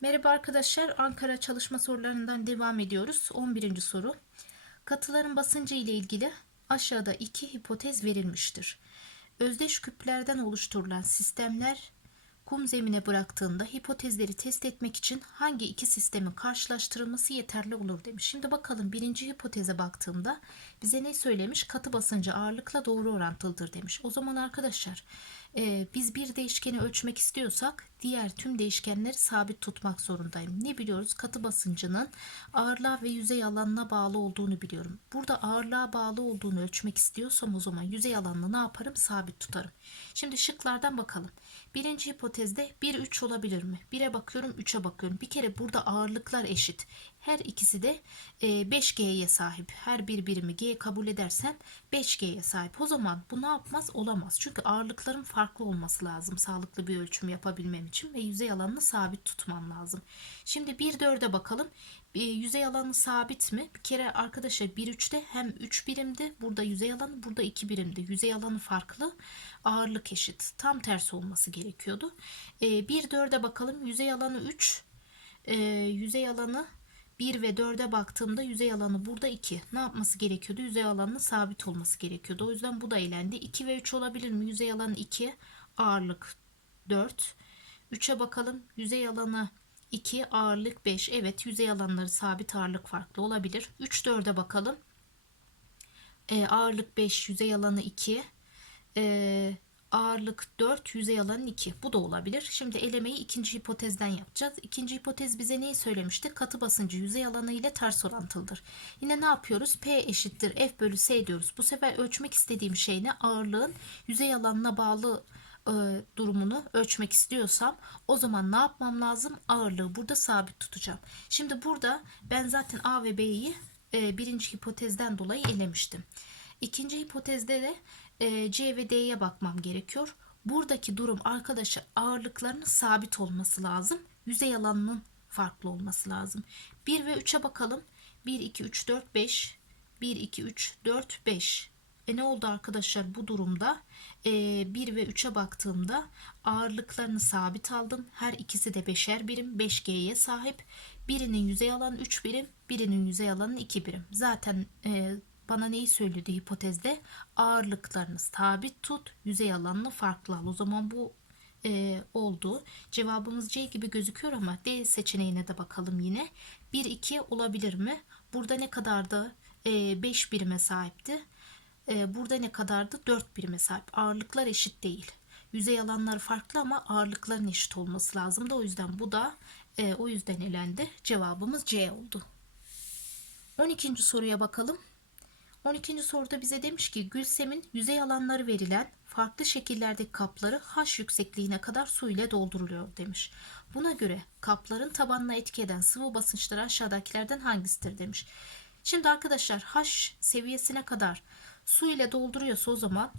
Merhaba arkadaşlar. Ankara çalışma sorularından devam ediyoruz. 11. soru. Katıların basıncı ile ilgili aşağıda iki hipotez verilmiştir. Özdeş küplerden oluşturulan sistemler kum zemine bıraktığında hipotezleri test etmek için hangi iki sistemin karşılaştırılması yeterli olur demiş. Şimdi bakalım birinci hipoteze baktığımda bize ne söylemiş? Katı basıncı ağırlıkla doğru orantılıdır demiş. O zaman arkadaşlar e, biz bir değişkeni ölçmek istiyorsak diğer tüm değişkenleri sabit tutmak zorundayım. Ne biliyoruz? Katı basıncının ağırlığa ve yüzey alanına bağlı olduğunu biliyorum. Burada ağırlığa bağlı olduğunu ölçmek istiyorsam o zaman yüzey alanını ne yaparım? Sabit tutarım. Şimdi şıklardan bakalım. Birinci hipotezde 1 3 olabilir mi? 1'e bakıyorum 3'e bakıyorum. Bir kere burada ağırlıklar eşit. Her ikisi de e, 5G'ye sahip. Her bir birimi G kabul edersen 5G'ye sahip. O zaman bu ne yapmaz? Olamaz. Çünkü ağırlıkların farklı olması lazım. Sağlıklı bir ölçüm yapabilmem için ve yüzey alanını sabit tutmam lazım. Şimdi 1 4'e bakalım. E, yüzey alanı sabit mi? Bir kere arkadaşlar 1 3'te hem 3 birimdi. Burada yüzey alanı, burada 2 birimdi. Yüzey alanı farklı. Ağırlık eşit. Tam tersi olması gerekiyordu. E, 1 4'e bakalım. Yüzey alanı 3. E, yüzey alanı 1 ve 4'e baktığımda yüzey alanı burada 2. Ne yapması gerekiyordu? Yüzey alanının sabit olması gerekiyordu. O yüzden bu da elendi. 2 ve 3 olabilir mi? Yüzey alanı 2, ağırlık 4. 3'e bakalım. Yüzey alanı 2, ağırlık 5. Evet yüzey alanları sabit ağırlık farklı olabilir. 3 4'e bakalım. Ee, ağırlık 5, yüzey alanı 2. Ee, ağırlık 4, yüzey alanı 2. Bu da olabilir. Şimdi elemeyi ikinci hipotezden yapacağız. İkinci hipotez bize neyi söylemişti? Katı basıncı yüzey alanı ile ters orantılıdır. Yine ne yapıyoruz? P eşittir F bölü S diyoruz. Bu sefer ölçmek istediğim şey ne? Ağırlığın yüzey alanına bağlı e, durumunu ölçmek istiyorsam o zaman ne yapmam lazım? Ağırlığı burada sabit tutacağım. Şimdi burada ben zaten A ve B'yi e, birinci hipotezden dolayı elemiştim. İkinci hipotezde de C ve D'ye bakmam gerekiyor. Buradaki durum arkadaşlar ağırlıklarının sabit olması lazım. Yüzey alanının farklı olması lazım. 1 ve 3'e bakalım. 1, 2, 3, 4, 5. 1, 2, 3, 4, 5. E ne oldu arkadaşlar bu durumda? E, 1 ve 3'e baktığımda ağırlıklarını sabit aldım. Her ikisi de 5'er birim 5G'ye sahip. Birinin yüzey alanı 3 birim, birinin yüzey alanı 2 birim. Zaten e, bana neyi söyledi hipotezde? Ağırlıklarını sabit tut, yüzey alanını farklı al. O zaman bu e, oldu. Cevabımız C gibi gözüküyor ama D seçeneğine de bakalım yine. 1 2 olabilir mi? Burada ne kadardı? E, 5 birime sahipti. E, burada ne kadardı? 4 birime sahip. Ağırlıklar eşit değil. Yüzey alanları farklı ama ağırlıkların eşit olması lazımdı. O yüzden bu da e, o yüzden elendi. Cevabımız C oldu. 12. soruya bakalım. 12. soruda bize demiş ki Gülsem'in yüzey alanları verilen farklı şekillerdeki kapları H yüksekliğine kadar su ile dolduruluyor demiş. Buna göre kapların tabanına etki eden sıvı basınçları aşağıdakilerden hangisidir demiş. Şimdi arkadaşlar H seviyesine kadar su ile dolduruyorsa o zaman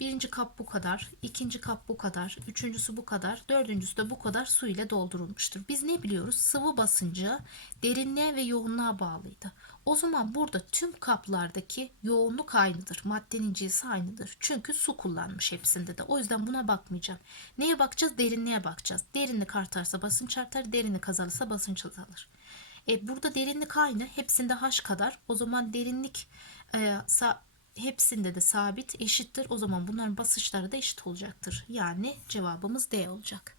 birinci kap bu kadar, ikinci kap bu kadar, üçüncüsü bu kadar, dördüncüsü de bu kadar su ile doldurulmuştur. Biz ne biliyoruz? Sıvı basıncı derinliğe ve yoğunluğa bağlıydı. O zaman burada tüm kaplardaki yoğunluk aynıdır. Maddenin cinsi aynıdır. Çünkü su kullanmış hepsinde de. O yüzden buna bakmayacağım. Neye bakacağız? Derinliğe bakacağız. Derinlik artarsa basınç artar, derinlik azalırsa basınç azalır. E, burada derinlik aynı. Hepsinde H kadar. O zaman derinlik e, sa- hepsinde de sabit eşittir. O zaman bunların basınçları da eşit olacaktır. Yani cevabımız D olacak.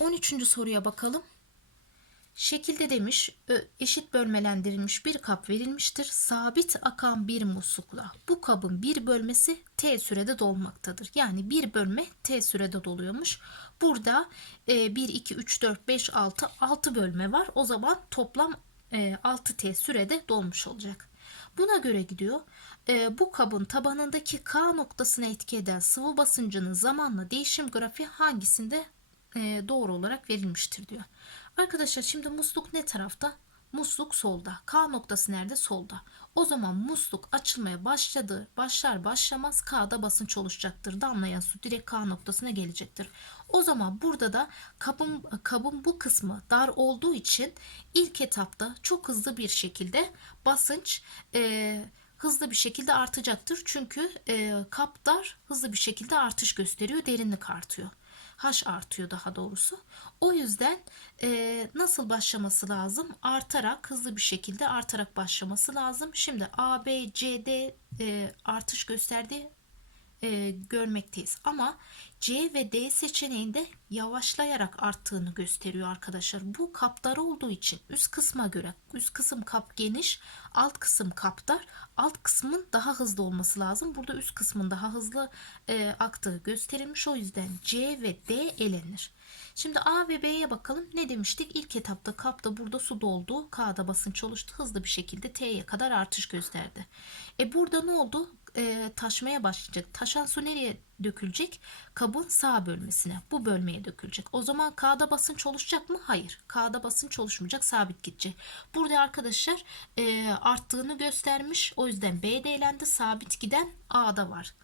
13. soruya bakalım. Şekilde demiş eşit bölmelendirilmiş bir kap verilmiştir. Sabit akan bir muslukla bu kabın bir bölmesi t sürede dolmaktadır. Yani bir bölme t sürede doluyormuş. Burada e, 1, 2, 3, 4, 5, 6, 6 bölme var. O zaman toplam e, 6t sürede dolmuş olacak. Buna göre gidiyor. E, bu kabın tabanındaki K noktasına etki eden sıvı basıncının zamanla değişim grafiği hangisinde e, doğru olarak verilmiştir diyor. Arkadaşlar şimdi musluk ne tarafta? Musluk solda. K noktası nerede? Solda. O zaman musluk açılmaya başladı. Başlar başlamaz K'da basınç oluşacaktır. Damlayan su direkt K noktasına gelecektir. O zaman burada da kabın, kabın bu kısmı dar olduğu için ilk etapta çok hızlı bir şekilde basınç e, hızlı bir şekilde artacaktır. Çünkü e, kap dar hızlı bir şekilde artış gösteriyor. Derinlik artıyor. H artıyor daha doğrusu. O yüzden e, nasıl başlaması lazım? Artarak hızlı bir şekilde artarak başlaması lazım. Şimdi A, B, C, D e, artış gösterdi e, görmekteyiz. Ama C ve D seçeneğinde yavaşlayarak arttığını gösteriyor arkadaşlar. Bu kaptar olduğu için üst kısma göre üst kısım kap geniş, alt kısım kaptar. Alt kısmın daha hızlı olması lazım. Burada üst kısmın daha hızlı e, aktığı gösterilmiş. O yüzden C ve D elenir. Şimdi A ve B'ye bakalım. Ne demiştik? İlk etapta kapta burada su doldu. K'da basınç oluştu. Hızlı bir şekilde T'ye kadar artış gösterdi. E burada ne oldu? E, taşmaya başlayacak. Taşan su nereye dökülecek? Kabın sağ bölmesine. Bu bölmeye dökülecek. O zaman K'da basınç oluşacak mı? Hayır. K'da basınç oluşmayacak. Sabit gidecek. Burada arkadaşlar e, arttığını göstermiş. O yüzden B'de elendi. Sabit giden A'da var.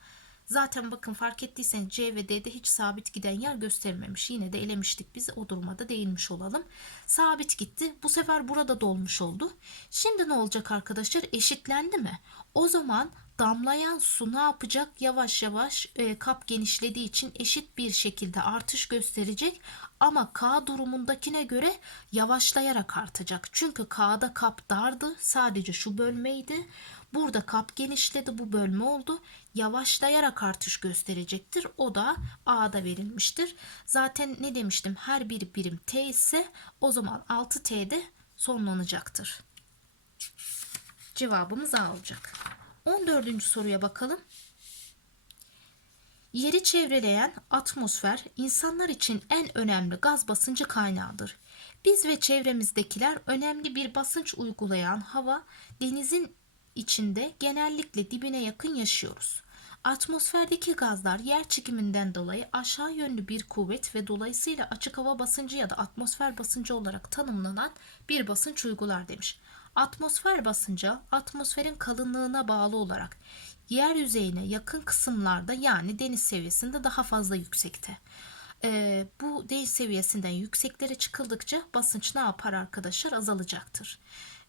Zaten bakın fark ettiyseniz C ve D'de hiç sabit giden yer göstermemiş. Yine de elemiştik biz o duruma da değinmiş olalım. Sabit gitti. Bu sefer burada dolmuş oldu. Şimdi ne olacak arkadaşlar? Eşitlendi mi? O zaman damlayan su ne yapacak? Yavaş yavaş e, kap genişlediği için eşit bir şekilde artış gösterecek. Ama K durumundakine göre yavaşlayarak artacak. Çünkü K'da kap dardı. Sadece şu bölmeydi. Burada kap genişledi bu bölme oldu. Yavaşlayarak artış gösterecektir. O da A'da verilmiştir. Zaten ne demiştim? Her bir birim T ise o zaman 6T'de sonlanacaktır. Cevabımız A olacak. 14. soruya bakalım. Yeri çevreleyen atmosfer insanlar için en önemli gaz basıncı kaynağıdır. Biz ve çevremizdekiler önemli bir basınç uygulayan hava denizin içinde genellikle dibine yakın yaşıyoruz. Atmosferdeki gazlar yer çekiminden dolayı aşağı yönlü bir kuvvet ve dolayısıyla açık hava basıncı ya da atmosfer basıncı olarak tanımlanan bir basınç uygular demiş. Atmosfer basıncı atmosferin kalınlığına bağlı olarak yer yüzeyine yakın kısımlarda yani deniz seviyesinde daha fazla yüksekte. Ee, bu deniz seviyesinden yükseklere çıkıldıkça basınç ne yapar arkadaşlar azalacaktır.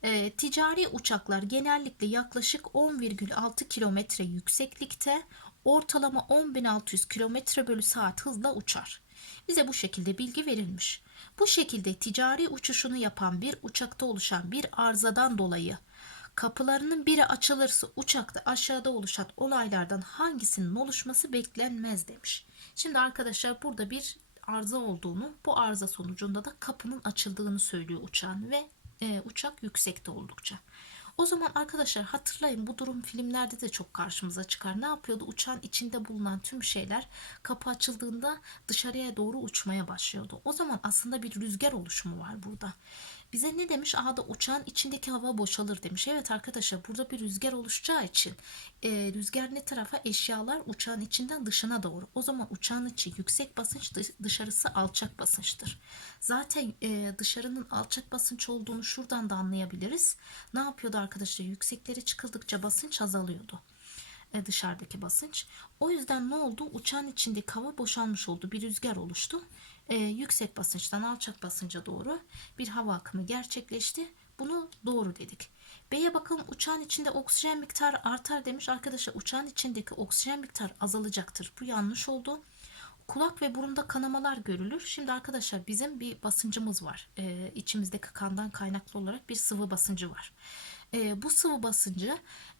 Ee, ticari uçaklar genellikle yaklaşık 10,6 kilometre yükseklikte ortalama 10.600 kilometre bölü saat hızla uçar. Bize bu şekilde bilgi verilmiş. Bu şekilde ticari uçuşunu yapan bir uçakta oluşan bir arızadan dolayı kapılarının biri açılırsa uçakta aşağıda oluşan olaylardan hangisinin oluşması beklenmez demiş. Şimdi arkadaşlar burada bir arıza olduğunu, bu arıza sonucunda da kapının açıldığını söylüyor uçağın ve e, uçak yüksekte oldukça. O zaman arkadaşlar hatırlayın bu durum filmlerde de çok karşımıza çıkar. Ne yapıyordu? Uçağın içinde bulunan tüm şeyler kapı açıldığında dışarıya doğru uçmaya başlıyordu. O zaman aslında bir rüzgar oluşumu var burada. Bize ne demiş? A'da uçağın içindeki hava boşalır demiş. Evet arkadaşlar burada bir rüzgar oluşacağı için e, rüzgar ne tarafa? Eşyalar uçağın içinden dışına doğru. O zaman uçağın içi yüksek basınç dışarısı alçak basınçtır. Zaten e, dışarının alçak basınç olduğunu şuradan da anlayabiliriz. Ne yapıyordu arkadaşlar? Yükseklere çıkıldıkça basınç azalıyordu e, dışarıdaki basınç. O yüzden ne oldu? Uçağın içindeki hava boşalmış oldu. Bir rüzgar oluştu e, yüksek basınçtan alçak basınca doğru bir hava akımı gerçekleşti. Bunu doğru dedik. B'ye bakalım uçağın içinde oksijen miktarı artar demiş. Arkadaşlar uçağın içindeki oksijen miktarı azalacaktır. Bu yanlış oldu. Kulak ve burunda kanamalar görülür. Şimdi arkadaşlar bizim bir basıncımız var. Ee, içimizdeki kandan kaynaklı olarak bir sıvı basıncı var. Ee, bu sıvı basıncı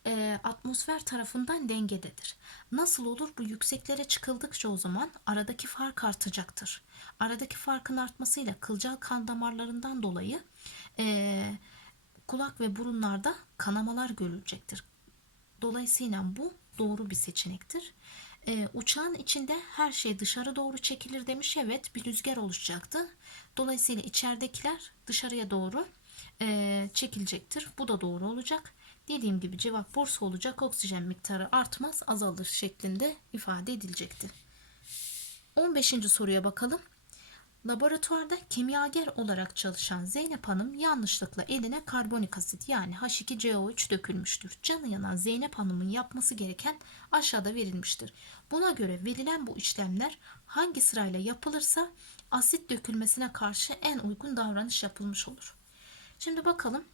e, atmosfer tarafından dengededir. Nasıl olur? Bu yükseklere çıkıldıkça o zaman aradaki fark artacaktır. Aradaki farkın artmasıyla kılcal kan damarlarından dolayı e, kulak ve burunlarda kanamalar görülecektir. Dolayısıyla bu doğru bir seçenektir. Ee, uçağın içinde her şey dışarı doğru çekilir demiş. Evet bir rüzgar oluşacaktı. Dolayısıyla içeridekiler dışarıya doğru e, çekilecektir. Bu da doğru olacak. Dediğim gibi cevap borsa olacak. Oksijen miktarı artmaz azalır şeklinde ifade edilecektir. 15. soruya bakalım. Laboratuvarda kimyager olarak çalışan Zeynep Hanım yanlışlıkla eline karbonik asit yani H2CO3 dökülmüştür. Canı yanan Zeynep Hanım'ın yapması gereken aşağıda verilmiştir. Buna göre verilen bu işlemler hangi sırayla yapılırsa asit dökülmesine karşı en uygun davranış yapılmış olur. Şimdi bakalım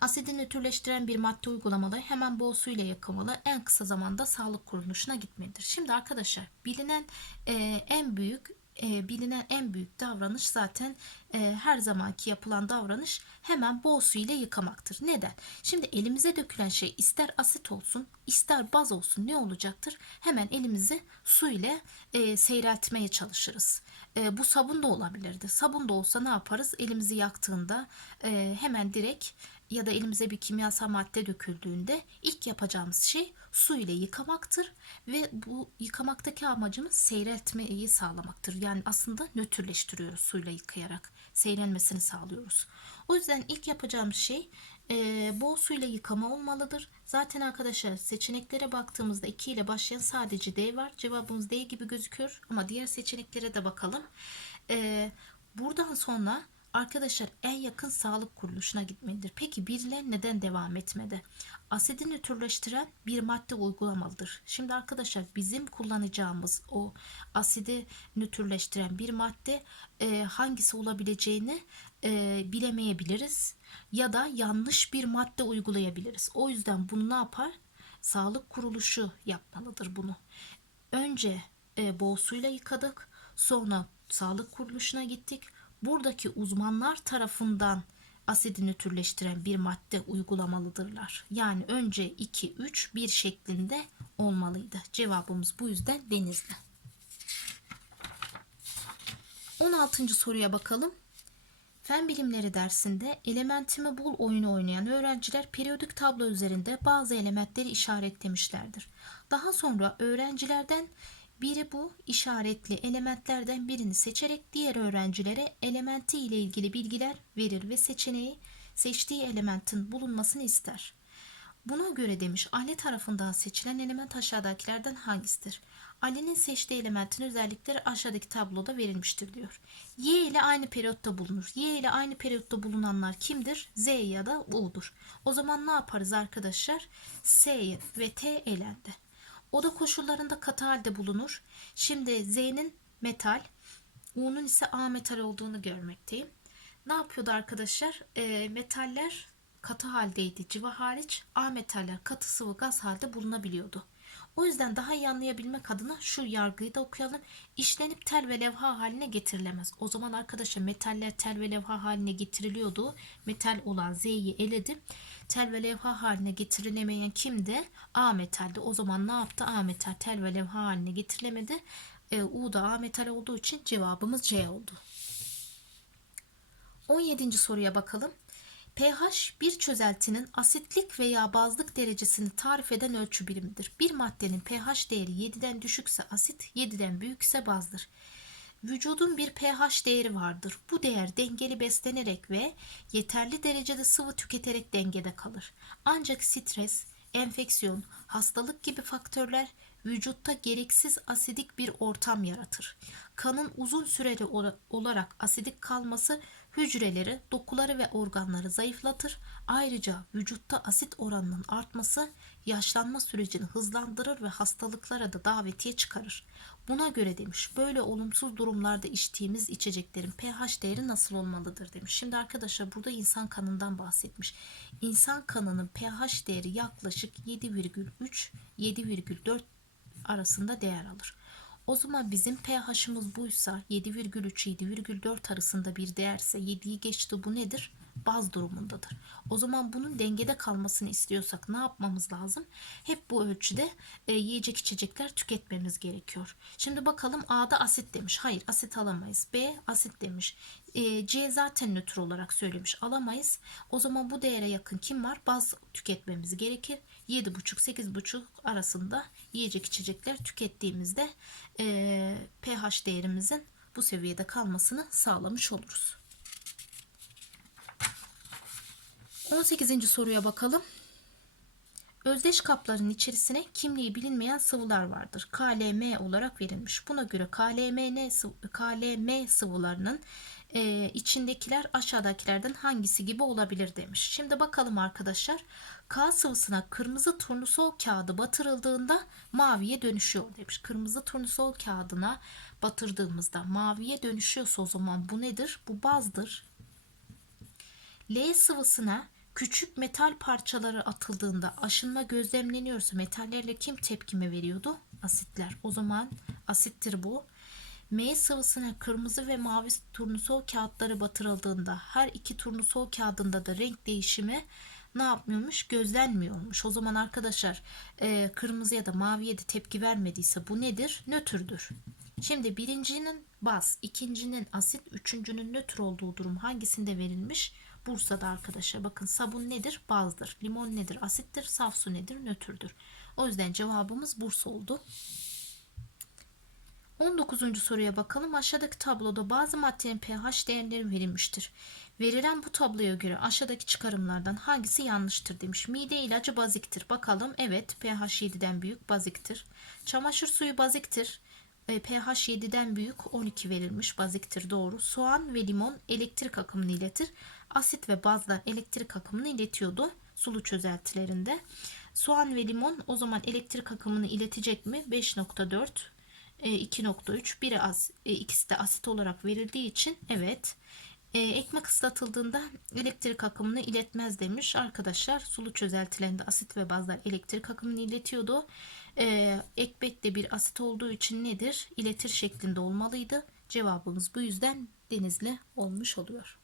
Asidi nötrleştiren bir madde uygulamalı hemen bol su ile yakılmalı en kısa zamanda sağlık kuruluşuna gitmelidir. Şimdi arkadaşlar bilinen e, en büyük e, bilinen en büyük davranış zaten e, her zamanki yapılan davranış hemen bol su ile yıkamaktır. Neden? Şimdi elimize dökülen şey ister asit olsun ister baz olsun ne olacaktır? Hemen elimizi su ile e, seyreltmeye çalışırız. E, bu sabun da olabilirdi. Sabun da olsa ne yaparız? Elimizi yaktığında e, hemen direkt ya da elimize bir kimyasal madde döküldüğünde ilk yapacağımız şey su ile yıkamaktır ve bu yıkamaktaki amacımız seyreltmeyi sağlamaktır. Yani aslında nötrleştiriyoruz suyla yıkayarak seyrelmesini sağlıyoruz. O yüzden ilk yapacağımız şey e, bol suyla yıkama olmalıdır. Zaten arkadaşlar seçeneklere baktığımızda 2 ile başlayan sadece D var. Cevabımız D gibi gözüküyor ama diğer seçeneklere de bakalım. E, buradan sonra Arkadaşlar en yakın sağlık kuruluşuna gitmelidir. Peki birileri neden devam etmedi? Asidi nötrleştiren bir madde uygulamalıdır. Şimdi arkadaşlar bizim kullanacağımız o asidi nötrleştiren bir madde e, hangisi olabileceğini e, bilemeyebiliriz. Ya da yanlış bir madde uygulayabiliriz. O yüzden bunu ne yapar? Sağlık kuruluşu yapmalıdır bunu. Önce e, bol suyla yıkadık. Sonra sağlık kuruluşuna gittik buradaki uzmanlar tarafından asidi nötrleştiren bir madde uygulamalıdırlar. Yani önce 2, 3, 1 şeklinde olmalıydı. Cevabımız bu yüzden denizli. 16. soruya bakalım. Fen bilimleri dersinde elementimi bul oyunu oynayan öğrenciler periyodik tablo üzerinde bazı elementleri işaretlemişlerdir. Daha sonra öğrencilerden biri bu işaretli elementlerden birini seçerek diğer öğrencilere elementi ile ilgili bilgiler verir ve seçeneği seçtiği elementin bulunmasını ister. Buna göre demiş Ali tarafından seçilen element aşağıdakilerden hangisidir? Ali'nin seçtiği elementin özellikleri aşağıdaki tabloda verilmiştir diyor. Y ile aynı periyotta bulunur. Y ile aynı periyotta bulunanlar kimdir? Z ya da U'dur. O zaman ne yaparız arkadaşlar? S ve T elendi. Oda koşullarında katı halde bulunur. Şimdi Z'nin metal, U'nun ise A metal olduğunu görmekteyim. Ne yapıyordu arkadaşlar? E, metaller katı haldeydi. Civa hariç A metaller katı sıvı gaz halde bulunabiliyordu. O yüzden daha iyi anlayabilmek adına şu yargıyı da okuyalım. İşlenip tel ve levha haline getirilemez. O zaman arkadaşlar metaller tel ve levha haline getiriliyordu. Metal olan Z'yi eledim. Tel ve levha haline getirilemeyen kimdi? A metaldi. O zaman ne yaptı? A metal tel ve levha haline getirilemedi. E, U da A metal olduğu için cevabımız C oldu. 17. soruya bakalım pH bir çözeltinin asitlik veya bazlık derecesini tarif eden ölçü birimidir. Bir maddenin pH değeri 7'den düşükse asit, 7'den büyükse bazdır. Vücudun bir pH değeri vardır. Bu değer dengeli beslenerek ve yeterli derecede sıvı tüketerek dengede kalır. Ancak stres, enfeksiyon, hastalık gibi faktörler vücutta gereksiz asidik bir ortam yaratır. Kanın uzun süreli olarak asidik kalması hücreleri, dokuları ve organları zayıflatır. Ayrıca vücutta asit oranının artması yaşlanma sürecini hızlandırır ve hastalıklara da davetiye çıkarır. Buna göre demiş böyle olumsuz durumlarda içtiğimiz içeceklerin pH değeri nasıl olmalıdır demiş. Şimdi arkadaşlar burada insan kanından bahsetmiş. İnsan kanının pH değeri yaklaşık 7,3-7,4 arasında değer alır. O zaman bizim pH'ımız buysa 7,3-7,4 arasında bir değerse 7'yi geçti bu nedir? Baz durumundadır. O zaman bunun dengede kalmasını istiyorsak ne yapmamız lazım? Hep bu ölçüde e, yiyecek içecekler tüketmemiz gerekiyor. Şimdi bakalım A'da asit demiş. Hayır asit alamayız. B asit demiş. E, C zaten nötr olarak söylemiş. Alamayız. O zaman bu değere yakın kim var? Baz tüketmemiz gerekir. 7,5-8,5 arasında yiyecek içecekler tükettiğimizde e, pH değerimizin bu seviyede kalmasını sağlamış oluruz. 18. soruya bakalım. Özdeş kapların içerisine kimliği bilinmeyen sıvılar vardır. KLM olarak verilmiş. Buna göre KLM, sıvı, KLM sıvılarının e, içindekiler aşağıdakilerden hangisi gibi olabilir demiş. Şimdi bakalım arkadaşlar. K sıvısına kırmızı turnusol kağıdı batırıldığında maviye dönüşüyor demiş. Kırmızı turnusol kağıdına batırdığımızda maviye dönüşüyorsa o zaman bu nedir? Bu bazdır. L sıvısına Küçük metal parçaları atıldığında aşınma gözlemleniyorsa metallerle kim tepkime veriyordu? Asitler. O zaman asittir bu. M sıvısına kırmızı ve mavi turnusol kağıtları batırıldığında her iki turnusol kağıdında da renk değişimi ne yapmıyormuş? Gözlenmiyormuş. O zaman arkadaşlar e, kırmızı ya da maviye de tepki vermediyse bu nedir? Nötrdür. Şimdi birincinin baz, ikincinin asit, üçüncünün nötr olduğu durum hangisinde verilmiş? Bursa'da arkadaşlar. Bakın sabun nedir? Bazdır. Limon nedir? Asittir. Saf su nedir? Nötrdür. O yüzden cevabımız Bursa oldu. 19. soruya bakalım. Aşağıdaki tabloda bazı maddelerin pH değerleri verilmiştir. Verilen bu tabloya göre aşağıdaki çıkarımlardan hangisi yanlıştır demiş. Mide ilacı baziktir. Bakalım evet pH 7'den büyük baziktir. Çamaşır suyu baziktir. E, pH 7'den büyük 12 verilmiş baziktir doğru. Soğan ve limon elektrik akımını iletir. Asit ve bazlar elektrik akımını iletiyordu sulu çözeltilerinde. Soğan ve limon o zaman elektrik akımını iletecek mi? 5.4 e, 2.3 biri az e, ikisi de asit olarak verildiği için evet. E, ekmek ıslatıldığında elektrik akımını iletmez demiş. Arkadaşlar sulu çözeltilerinde asit ve bazlar elektrik akımını iletiyordu. E, ekmek de bir asit olduğu için nedir? İletir şeklinde olmalıydı. Cevabımız bu yüzden denizli olmuş oluyor